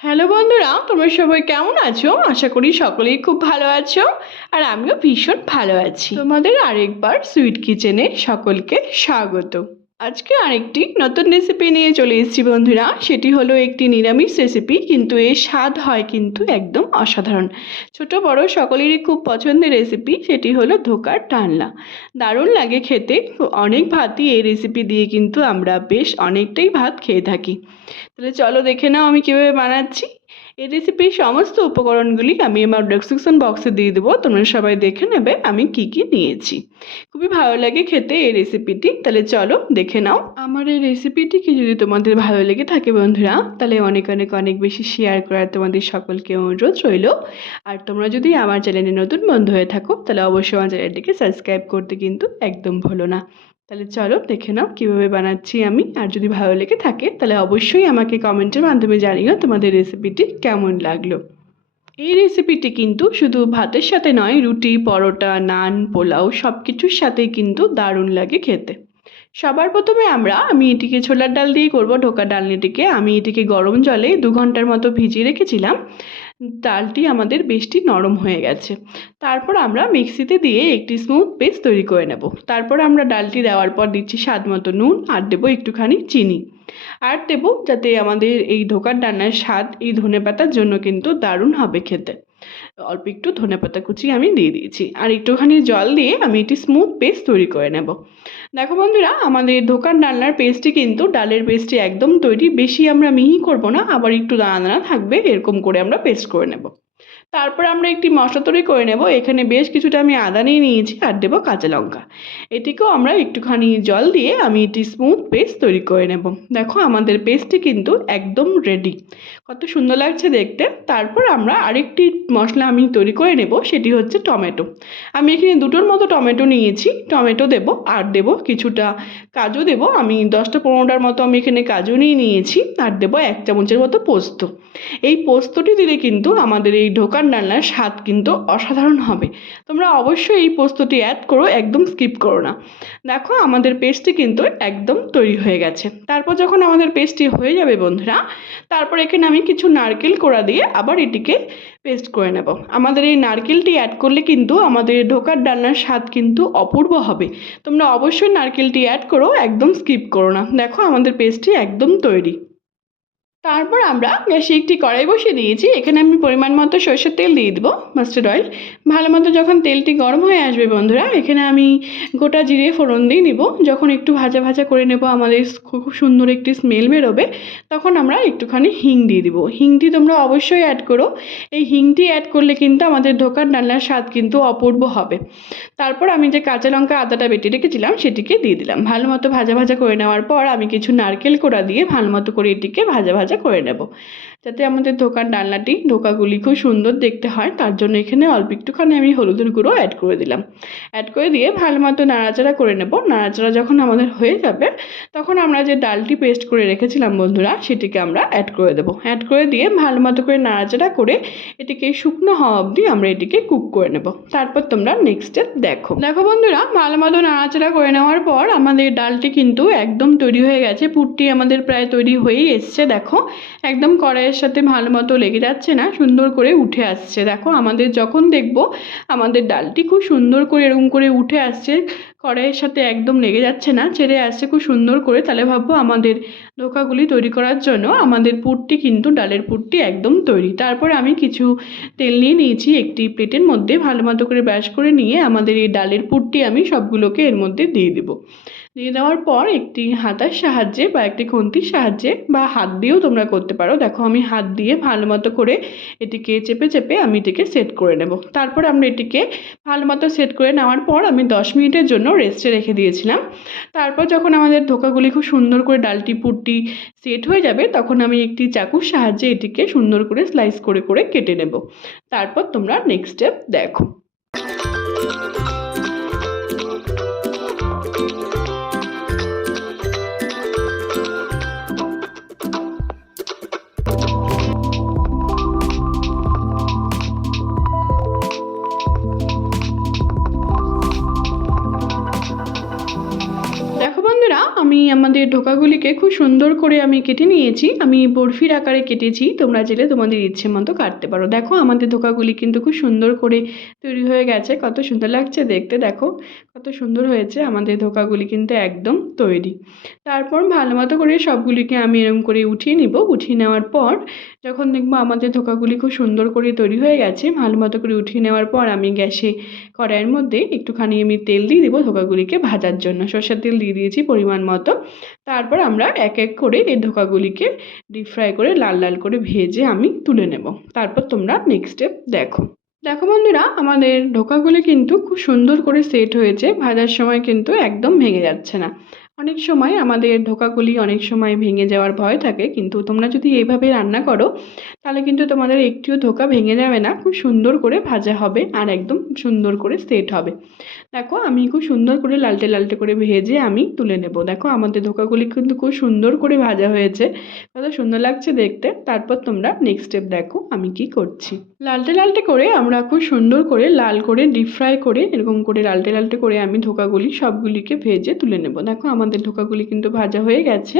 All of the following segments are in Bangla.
হ্যালো বন্ধুরা, তোমরা সবাই কেমন আছো? আশা করি সকলেই খুব ভালো আছো আর আমিও ভীষণ ভালো আছি। তোমাদের আরেকবার সুইট কিচেনে সকলকে স্বাগত। আজকে আরেকটি নতুন রেসিপি নিয়ে চলে এসেছি বন্ধুরা। সেটি হলো একটি নিরামিষ রেসিপি কিন্তু এর স্বাদ হয় কিন্তু একদম অসাধারণ। ছোট, বড় সকলেরই খুব পছন্দের রেসিপি সেটি হলো ধোকার ডালনা দারুণ লাগে খেতে। অনেক ভাতই এই রেসিপি দিয়ে কিন্তু আমরা বেশ অনেকটাই ভাত খেয়ে থাকি। তাহলে চলো দেখে নাও আমি কীভাবে বানাচ্ছি। এই রেসিপির সমস্ত উপকরণগুলি আমি আমার ডেসক্রিপশন বক্সে দিয়ে দেবো। তোমরা সবাই দেখে নেবে আমি কি কি নিয়েছি। খুবই ভালো লাগে খেতে এই রেসিপিটি তাহলে চলো দেখে নাও। আমার এই রেসিপিটিকে যদি তোমাদের ভালো লেগে থাকে বন্ধুরা, তাহলে অনেক অনেক অনেক বেশি শেয়ার করার তোমাদের সকলকে অনুরোধ রইল। আর তোমরা যদি আমার চ্যানেলে নতুন বন্ধু হয়ে থাকো, তাহলে অবশ্যই আমার চ্যানেলটিকে সাবস্ক্রাইব করতে কিন্তু একদম ভুলো না। তাহলে চলো দেখে নাও কীভাবে বানাচ্ছি আমি। আর যদি ভালো লেগে থাকে, তাহলে অবশ্যই আমাকে কমেন্টের মাধ্যমে জানিও তোমাদের রেসিপিটি কেমন লাগল। এই রেসিপিটি কিন্তু শুধু ভাতের সাথে নয়, রুটি, পরোটা, নান, পোলাও সব কিছুর সাথেই কিন্তু দারুণ লাগে খেতে। সবার প্রথমে আমরা, আমি এটিকে ছোলার ডাল দিয়ে করব। ঢোকা ডালনিটিকে আমি এটিকে গরম জলে দু ঘণ্টার মতো ভিজিয়ে রেখেছিলাম। ডালটি আমাদের বেশটি নরম হয়ে গেছে। তারপর আমরা মিক্সিতে দিয়ে একটি স্মুথ পেস্ট তৈরি করে নেব। তারপর আমরা ডালটি দেওয়ার পর দিচ্ছি স্বাদ মতো নুন আর দেবো একটুখানি চিনি। আর দেবো যাতে আমাদের এই ধোকার ডান্নার স্বাদ এই ধনে পাতার জন্য কিন্তু দারুণ হবে খেতে। অল্প একটু ধনে পাতা কুচি আমি দিয়ে দিয়েছি। আর একটুখানি জল দিয়ে আমি একটি স্মুথ পেস্ট তৈরি করে নেব। দেখো বন্ধুরা, আমাদের ধোকার ডালনার পেস্টটি কিন্তু ডালের পেস্টটি একদম তৈরি। বেশি আমরা মিহি করব না, আবার একটু দানা দানা থাকবে, এরকম করে আমরা পেস্ট করে নেব। তারপর আমরা একটি মশলা তৈরি করে নেব। এখানে বেশ কিছুটা আমি আদা নিয়ে নিয়েছি আর দেবো কাঁচা লঙ্কা। এটিকেও আমরা একটুখানি জল দিয়ে আমি এটি স্মুথ পেস্ট তৈরি করে নেব। দেখো আমাদের পেস্টটি কিন্তু একদম রেডি কত সুন্দর লাগছে দেখতে। তারপর আমরা আরেকটি মশলা আমি তৈরি করে নেব, সেটি হচ্ছে টমেটো। আমি এখানে দুটোর মতো টমেটো নিয়েছি। টমেটো দেব, আর দেব কিছুটা কাজু দেব। আমি দশটা পনেরোটার মতো আমি এখানে কাজু নিয়ে নিয়েছি। আর দেবো এক চামচের মতো পোস্ত। এই পোস্তটি দিলে কিন্তু আমাদের এই ঢোকার ডালনার স্বাদ কিন্তু অসাধারণ হবে। তোমরা অবশ্যই এই পোস্তটি অ্যাড করো, একদম স্কিপ করো না। দেখো, আমাদের পেস্টটি কিন্তু একদম তৈরি হয়ে গেছে। তারপর যখন আমাদের পেস্টটি হয়ে যাবে বন্ধুরা, তারপর এখানে আমি কিছু নারকেল কোড়া দিয়ে আবার এটিকে পেস্ট করে নেব। আমাদের এই নারকেলটি অ্যাড করলে কিন্তু আমাদের ঢোকার ডালনার স্বাদ কিন্তু অপূর্ব হবে। তোমরা অবশ্যই নারকেলটি অ্যাড করো, একদম স্কিপ করো না। দেখো, আমাদের পেস্টটি একদম তৈরি। তারপর আমরা গ্যাসে একটি কড়াই বসিয়ে দিয়েছি। এখানে আমি পরিমাণ মতো সরষের তেল দিয়ে দেবো মাস্টার্ড অয়েল ভালো মতো যখন তেলটি গরম হয়ে আসবে বন্ধুরা, এখানে আমি গোটা জিরে ফোড়ন দিয়ে নিব। যখন একটু ভাজা ভাজা করে নেব, আমাদের খুব সুন্দর একটি স্মেল বেরোবে, তখন আমরা একটুখানি হিং দিয়ে দিব। হিংটি তোমরা অবশ্যই অ্যাড করো। এই হিংটি অ্যাড করলে কিন্তু আমাদের ধোকার ডালনার স্বাদ কিন্তু অপূর্ব হবে। তারপর আমি যে কাঁচা লঙ্কা আদাটা বেটে রেখেছিলাম, সেটিকে দিয়ে দিলাম। ভালো মতো ভাজা ভাজা করে নেওয়ার পর আমি কিছু নারকেল কোড়া দিয়ে ভালো মতো করে এটিকে ভাজা ভাজা করে নেব। যাতে আমাদের ধোকার ডালনাটি ধোকাগুলি খুব সুন্দর দেখতে হয়, তার জন্য এখানে অল্প একটুখানি আমি হলুদের গুঁড়ো অ্যাড করে দিলাম। অ্যাড করে দিয়ে ভালো মতো নাড়াচাড়া করে নেব। নাড়াচাড়া যখন আমাদের হয়ে যাবে, তখন আমরা যে ডালটি পেস্ট করে রেখেছিলাম বন্ধুরা, সেটিকে আমরা অ্যাড করে দেবো। অ্যাড করে দিয়ে ভালো মতো করে নাড়াচাড়া করে এটিকে শুকনো হওয়া অবধি আমরা এটিকে কুক করে নেব। তারপর তোমরা নেক্সট দেখো। দেখো বন্ধুরা, ভালো মতো নাড়াচাড়া করে নেওয়ার পর আমাদের ডালটি কিন্তু একদম তৈরি হয়ে গেছে। পুরটি আমাদের প্রায় তৈরি হয়েই এসছে, দেখো। একদম কড়াইয়ের সাথে ভালো মতো লেগে যাচ্ছে না, সুন্দর করে উঠে আসছে। দেখো, আমাদের যখন দেখব, আমাদের ডালটি খুব সুন্দর করে এরকম করে উঠে আসছে, কড়াইয়ের সাথে একদম লেগে যাচ্ছে না, ছেড়ে আসছে খুব সুন্দর করে। তাহলে ভাববো আমাদের ধোকাগুলি তৈরি করার জন্য আমাদের পুরটি কিন্তু ডালের পুরটি একদম তৈরি। তারপরে আমি কিছু তেল নিয়ে নিয়েছি, একটি প্লেটের মধ্যে ভালো মতো করে ব্যাশ করে নিয়ে আমাদের এই ডালের পুরটি আমি সবগুলোকে এর মধ্যে দিয়ে দেবো। দিয়ে দেওয়ার পর একটি হাতার সাহায্যে বা একটি খুন্তির সাহায্যে বা হাত দিয়েও তোমরা করতে পারো। দেখো, আমি হাত দিয়ে ভালো মতো করে এটিকে চেপে চেপে আমি এটিকে সেট করে নেব। তারপর আমরা এটিকে ভালো মতো সেট করে নেওয়ার পর আমি দশ মিনিটের জন্য রেস্টে রেখে দিয়েছিলাম। তারপর যখন আমাদের ধোকাগুলি খুব সুন্দর করে ডালটি পুরটি সেট হয়ে যাবে, তখন আমি একটি চাকুর সাহায্যে এটিকে সুন্দর করে স্লাইস করে করে কেটে নেব। তারপর তোমরা নেক্সট স্টেপ দেখো। ধোকাগুলিকে খুব সুন্দর করে আমি কেটে নিয়েছি। আমি বরফির আকারে কেটেছি। তোমরা চাইলে তোমাদের ইচ্ছে মতো কাটতে পারো। দেখো, আমাদের ধোকাগুলি কিন্তু খুব সুন্দর করে তৈরি হয়ে গেছে। কত সুন্দর লাগছে দেখতে। দেখো, কত সুন্দর হয়েছে আমাদের ধোকাগুলি কিন্তু একদম তৈরি। তারপর ভালো মতো করে সবগুলিকে আমি এরম করে উঠিয়ে নিব। উঠিয়ে নেওয়ার পর যখন দেখব আমাদের ধোকাগুলি খুব সুন্দর করে তৈরি হয়ে গেছে, ভালো মতো করে উঠিয়ে নেওয়ার পর আমি গ্যাসে কড়াইয়ের মধ্যে একটুখানি আমি তেল দিয়ে দেবো ধোকাগুলিকে ভাজার জন্য। সর্ষের তেল দিয়ে দিয়েছি পরিমাণ মতো। তারপর আমরা এক এক করে এই ধোকাগুলিকে ডিপ ফ্রাই করে লাল লাল করে ভেজে আমি তুলে নেব। তারপর তোমরা নেক্সট স্টেপ দেখো। দেখো বন্ধুরা, আমাদের ঢোকাগুলি কিন্তু খুব সুন্দর করে সেট হয়েছে। ভাজার সময় কিন্তু একদম ভেঙে যাচ্ছে না। অনেক সময় আমাদের ধোকাগুলি অনেক সময় ভেঙে যাওয়ার ভয় থাকে, কিন্তু তোমরা যদি এইভাবে রান্না করো, তাহলে কিন্তু তোমাদের একটিও ধোকা ভেঙে যাবে না, খুব সুন্দর করে ভাজা হবে আর একদম সুন্দর করে সেট হবে। দেখো, আমি খুব সুন্দর করে লালটে লালটে করে ভেজে আমি তুলে নেব। দেখো আমাদের ধোকাগুলি কিন্তু খুব সুন্দর করে ভাজা হয়েছে, কত সুন্দর লাগছে দেখতে। তারপর তোমরা নেক্সট স্টেপ দেখো আমি কি করছি। লালটে লালটে করে আমরা খুব সুন্দর করে লাল করে ডিপ ফ্রাই করে এরকম করে লালটে লালটে করে আমি ধোকাগুলি সবগুলিকে ভেজে তুলে নেব। দেখো আমাদের ধোকাগুলি কিন্তু ভাজা হয়ে গেছে।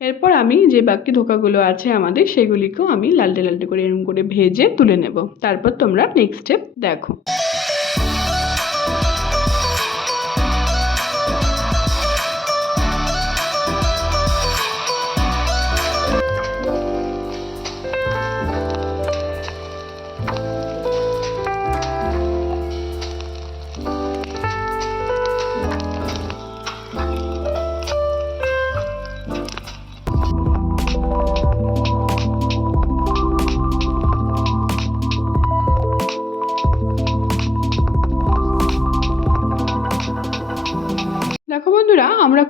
এরপর আমি যে বাকি ধোকাগুলো আছে আমাদের, সেগুলিকেও আমি লালটে লালটে করে এরম করে ভেজে তুলে নেব। তারপর তোমরা নেক্সট স্টেপ দেখো দেখো।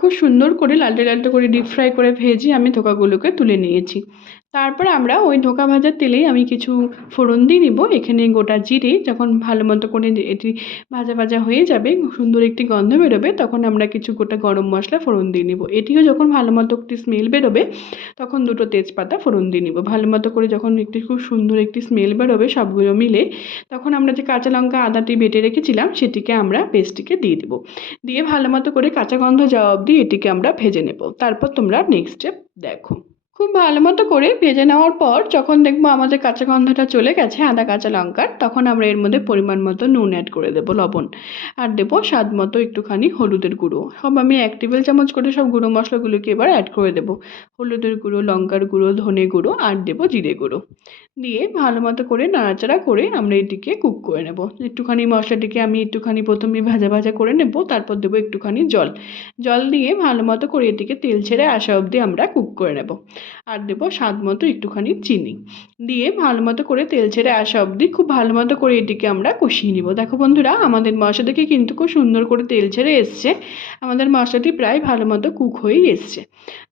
খুব সুন্দর করে লালটে লালটে করে ডিপ ফ্রাই করে ভেজে আমি ধোকাগুলোকে তুলে নিয়েছি। তারপর আমরা ওই ধোকা ভাজার তেলেই আমি কিছু ফোড়ন দিয়ে নিব। এখানে গোটা জিরে, যখন ভালো মতো করে এটি ভাজা ভাজা হয়ে যাবে, সুন্দর একটি গন্ধ বেরোবে, তখন আমরা কিছু গোটা গরম মশলা ফোড়ন দিয়ে নিব। এটিও যখন ভালো মতো একটি স্মেল বেরোবে, তখন দুটো তেজপাতা ফোড়ন দিয়ে নিব। ভালো মতো করে যখন একটি খুব সুন্দর একটি স্মেল বেরোবে সবগুলো মিলে, তখন আমরা যে কাঁচা লঙ্কা আদাটি বেটে রেখেছিলাম, সেটিকে আমরা পেস্টটিকে দিয়ে দেবো। দিয়ে ভালো মতো করে কাঁচা গন্ধ যাওয়া অবধি এটিকে আমরা ভেজে নেব। তারপর তোমরা নেক্সট স্টেপ দেখো। খুব ভালো মতো করে ভেজে নেওয়ার পর যখন দেখব আমাদের কাঁচা গন্ধটা চলে গেছে, আদা, কাঁচা লঙ্কার, তখন আমরা এর মধ্যে পরিমাণ মতো নুন অ্যাড করে দেবো, লবণ। আর দেবো স্বাদ মতো একটুখানি হলুদের গুঁড়ো। সব আমি এক টেবিল চামচ করে সব গুঁড়ো মশলাগুলোকে এবার অ্যাড করে দেবো। হলুদের গুঁড়ো, লঙ্কার গুঁড়ো, ধনে গুঁড়ো আর দেবো জিরে গুঁড়ো। দিয়ে ভালো মতো করে নাড়াচাড়া করে আমরা এটিকে কুক করে নেব। একটুখানি মশলাটিকে আমি একটুখানি প্রথমে ভাজা ভাজা করে নেব, তারপর দেবো একটুখানি জল। জল দিয়ে ভালো মতো করে এটিকে তেল ছেড়ে আসা অবধি আমরা কুক করে নেব। আর দেবো স্বাদ মতো একটুখানি চিনি। দিয়ে ভালো মতো করে তেল ছেড়ে আসা অবধি খুব ভালো মতো করে এটিকে আমরা কষিয়ে নিব। দেখো বন্ধুরা, আমাদের মশলা থেকে কিন্তু খুব সুন্দর করে তেল ছেড়ে এসছে। আমাদের মশলাটি প্রায় ভালো মতো কুক হয়েই এসছে।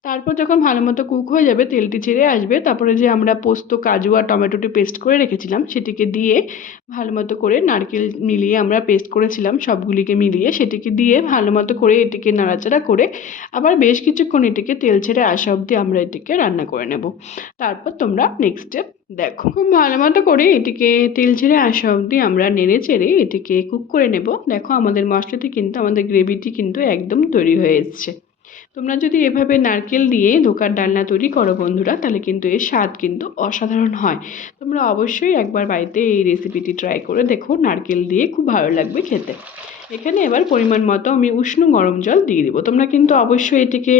তারপর যখন ভালো মতো কুক হয়ে যাবে, তেলটি ছেড়ে আসবে, তারপরে যে আমরা পোস্ত, কাজু আর টমেটোটি পেস্ট করে রেখেছিলাম, সেটিকে দিয়ে ভালো মতো করে নারকেল মিলিয়ে আমরা পেস্ট করেছিলাম, সবগুলিকে মিলিয়ে সেটিকে দিয়ে ভালো মতো করে এটিকে নাড়াচাড়া করে আবার বেশ কিছুক্ষণ এটিকে তেল ছেড়ে আসা অবধি আমরা এটিকে রান্না করে নেব। তারপর তোমরা নেক্সট স্টেপ দেখো। খুব ভালো মতো করে এটিকে তেল ছেড়ে আসা অবধি আমরা নেড়ে চেড়ে এটিকে কুক করে নেব। দেখো আমাদের মশলাটি কিন্তু, আমাদের গ্রেভিটি কিন্তু একদম তৈরি হয়ে এসছে। তোমরা যদি এভাবে নারকেল দিয়ে ধোকার ডালনা তৈরি করো বন্ধুরা, তাহলে কিন্তু এর স্বাদ কিন্তু অসাধারণ হয়। তোমরা অবশ্যই একবার বাড়িতে এই রেসিপিটি ট্রাই করে দেখো। নারকেল দিয়ে খুব ভালো লাগবে খেতে। এখানে এবার পরিমাণ মতো আমি উষ্ণ গরম জল দিয়ে দিব। তোমরা কিন্তু অবশ্যই এটিকে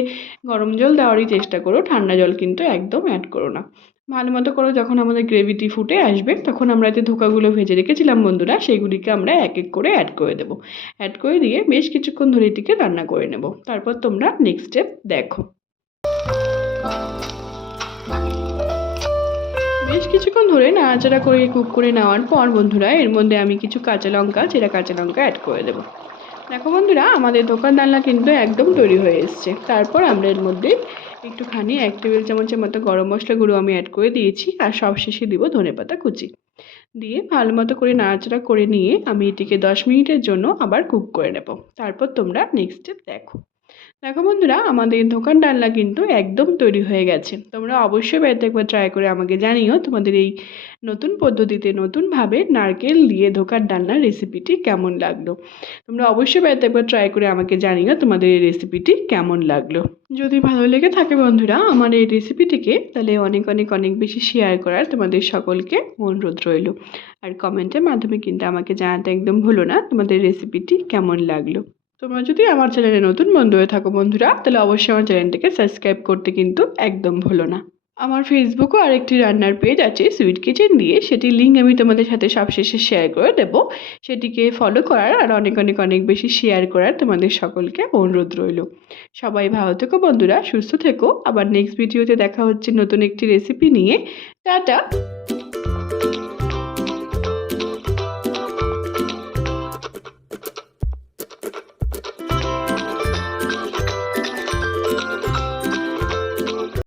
গরম জল দেওয়ারই চেষ্টা করো, ঠান্ডা জল কিন্তু একদম অ্যাড করো না। ভালো মতো করো, যখন আমাদের গ্রেভিটি ফুটে আসবে, তখন আমরা যে ধোকাগুলো ভেজে রেখেছিলাম বন্ধুরা সেইগুলিকে আমরা এক এক করে অ্যাড করে দেবো। অ্যাড করে দিয়ে বেশ কিছুক্ষণ ধরে এটিকে রান্না করে নেব। তারপর তোমরা নেক্সট স্টেপ দেখো। কিছুক্ষণ ধরে নাড়াচাড়া করে কুক করে নেওয়ার পর, বন্ধুরা, এর মধ্যে আমি কিছু কাঁচা লঙ্কা, চেরা কাঁচা লঙ্কা অ্যাড করে দেবো। দেখো বন্ধুরা, আমাদের দোকান ডালনা কিন্তু একদম তৈরি হয়ে এসছে। তারপর আমরা এর মধ্যে একটুখানি এক টেবিল চামচের মতো গরম মশলা গুঁড়ো আমি অ্যাড করে দিয়েছি, আর সব শেষে দিব ধনেপাতা কুচি। দিয়ে ভালো মতো করে নাড়াচাড়া করে নিয়ে আমি এটিকে দশ মিনিটের জন্য আবার কুক করে নেব। তারপর তোমরা নেক্সট স্টেপ দেখো। দেখো বন্ধুরা, আমাদের দোকান ডালনা কিন্তু একদম তৈরি হয়ে গেছে। তোমরা অবশ্যই বাড়িতে একবার ট্রাই করে আমাকে জানিও তোমাদের এই নতুন পদ্ধতিতে নতুনভাবে নারকেল দিয়ে ধোকার ডালনার রেসিপিটি কেমন লাগল। তোমরা অবশ্যই বাড়িতে একবার ট্রাই করে আমাকে জানিও তোমাদের এই রেসিপিটি কেমন লাগল। যদি ভালো লেগে থাকে বন্ধুরা আমার এই রেসিপিটিকে তাহলে অনেক অনেক অনেক বেশি শেয়ার করার তোমাদের সকলকে অনুরোধ রইল। আর কমেন্টের মাধ্যমে কিন্তু আমাকে জানাতে একদম ভুলো না তোমাদের রেসিপিটি কেমন লাগল। তোমরা যদি আমার চ্যানেলে নতুন বন্ধু হয়ে থাকো বন্ধুরা, তাহলে অবশ্যই আমার চ্যানেলটিকে সাবস্ক্রাইব করতে কিন্তু একদম ভুলো না। আমার ফেসবুকও আরেকটি রান্নার পেজ আছে সুইট কিচেন দিয়ে। সেটি লিঙ্ক আমি তোমাদের সাথে সবশেষে শেয়ার করে দেবো। সেটিকে ফলো করার আর অনেক অনেক অনেক বেশি শেয়ার করার তোমাদের সকলকে অনুরোধ রইল। সবাই ভালো থেকো বন্ধুরা, সুস্থ থেকো। আবার নেক্সট ভিডিওতে দেখা হচ্ছে নতুন একটি রেসিপি নিয়ে। টাটা!